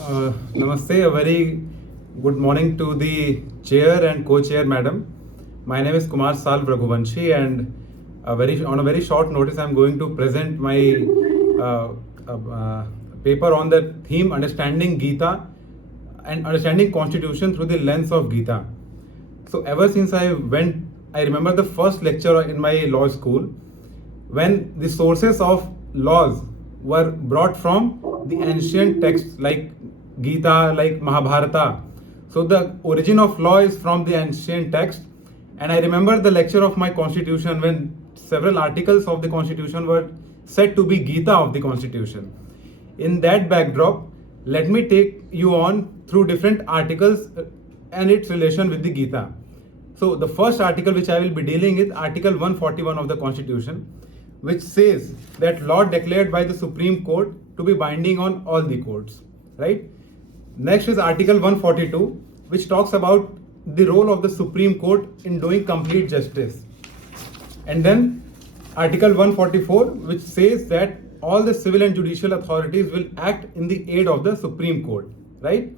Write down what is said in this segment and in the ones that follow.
Namaste, a very good morning to the chair and co-chair, madam. My name is Kumar Salva Raghuvanshi, and on a very short notice, I'm going to present my uh, paper on the theme Understanding Geeta and Understanding Constitution through the lens of Geeta. So ever since I remember the first lecture in my law school when the sources of laws were brought from the ancient texts like Gita, like Mahabharata. So the origin of law is from the ancient text. And I remember the lecture of my constitution when several articles of the constitution were said to be Gita of the constitution. In that backdrop, let me take you on through different articles and its relation with the Gita. So the first article which I will be dealing with, Article 141 of the Constitution, which says that law declared by the Supreme Court to be binding on all the courts, right? Next is Article 142, which talks about the role of the Supreme Court in doing complete justice. And then Article 144, which says that all the civil and judicial authorities will act in the aid of the Supreme Court, right?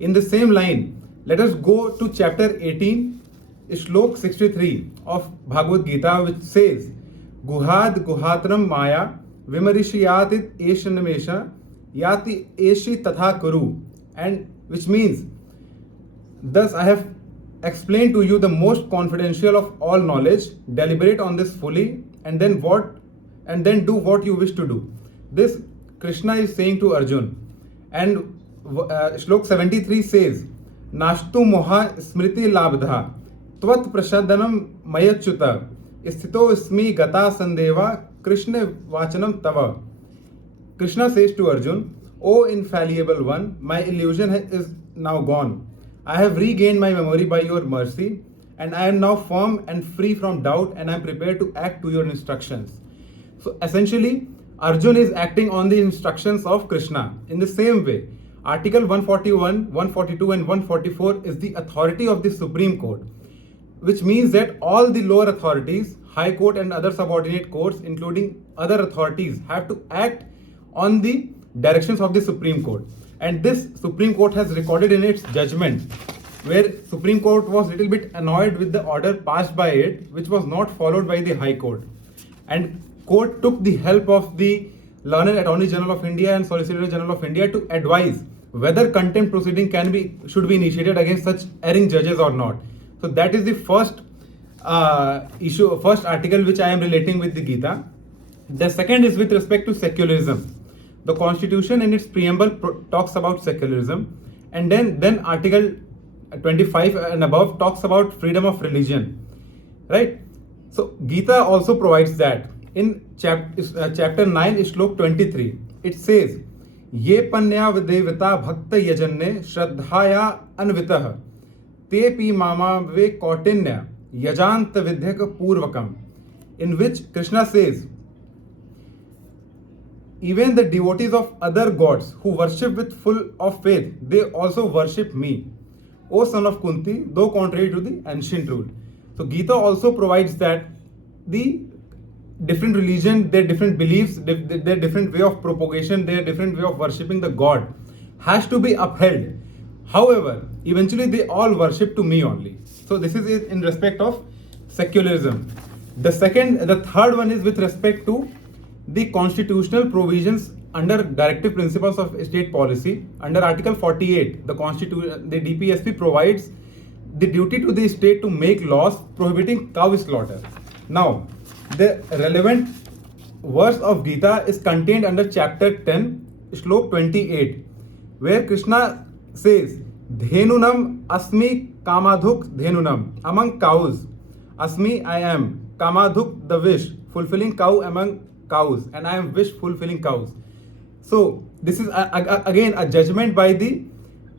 In the same line, let us go to chapter 18, Shlok 63 of Bhagavad Gita, which says, Guhad guhatram maya vimarishiyatit eshanamesha yati eshi tatha kuru, and which means, thus I have explained to you the most confidential of all knowledge, deliberate on this fully, and then do what you wish to do. This Krishna is saying to Arjun. And Shlok 73 says, Nashtu moha smriti labdha tvat prasadanam mayachyuta sthito ismi gata sandeva Krishna vachanam tava. Krishna says to Arjun, O infallible one, my illusion is now gone. I have regained my memory by your mercy, and I am now firm and free from doubt, and I am prepared to act to your instructions. So essentially, Arjun is acting on the instructions of Krishna. In the same way, Article 141, 142 and 144 is the authority of the Supreme Court, which means that all the lower authorities, High Court and other subordinate courts, including other authorities, have to act on the directions of the Supreme Court. And this Supreme Court has recorded in its judgment, where Supreme Court was a little bit annoyed with the order passed by it, which was not followed by the High Court. And court took the help of the learned Attorney General of India and Solicitor General of India to advise whether contempt proceeding should be initiated against such erring judges or not. So that is the first first article which I am relating with the Gita. The second is with respect to secularism. The Constitution in its preamble talks about secularism, and then Article 25 and above talks about freedom of religion, right? So Gita also provides that. In chapter 9, Shlok 23, it says, Ye panya videvita bhakta yajanne shraddhaya anvitah te pi mama ve kautinya yajant vidhyaka purvakam, in which Krishna says, even the devotees of other gods who worship with full of faith, they also worship me, O son of Kunti, though contrary to the ancient rule. So Gita also provides that the different religion, their different beliefs, their different way of propagation, their different way of worshipping the God has to be upheld. However, eventually they all worship to me only. So this is in respect of secularism. The third one is with respect to the constitutional provisions under directive principles of state policy. Under Article 48, the DPSP provides the duty to the state to make laws prohibiting cow slaughter. Now, the relevant verse of Gita is contained under chapter 10, Shlok 28, where Krishna says, Dhenunam asmi kamadhuk dhenunam, among cows. Asmi, I am. Kamadhuk, the wish, fulfilling cow among cows, and I am wish fulfilling cows. So this is again a judgment by the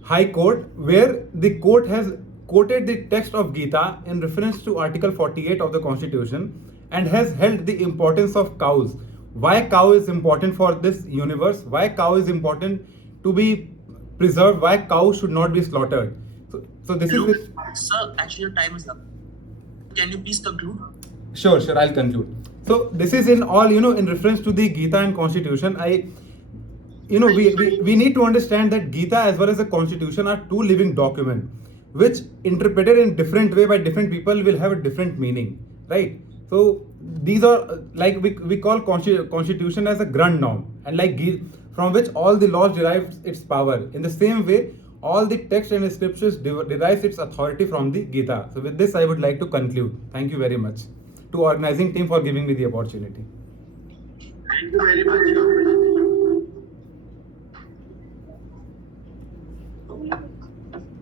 High Court, where the court has quoted the text of Gita in reference to Article 48 of the Constitution and has held the importance of cows. Why cow is important for this universe, why cow is important to be preserved, why cow should not be slaughtered. So this Hello, is... Sir, actually your time is up. Can you please conclude? Sure, I'll conclude. So this is in all, in reference to the Gita and Constitution. we need to understand that Gita as well as the Constitution are two living documents, which interpreted in different way by different people will have a different meaning, right? So these are like we call Constitution as a grand norm, and like from which all the laws derive its power. In the same way, all the text and scriptures derives its authority from the Gita. So with this, I would like to conclude. Thank you very much to organizing team for giving me the opportunity. Thank you very much.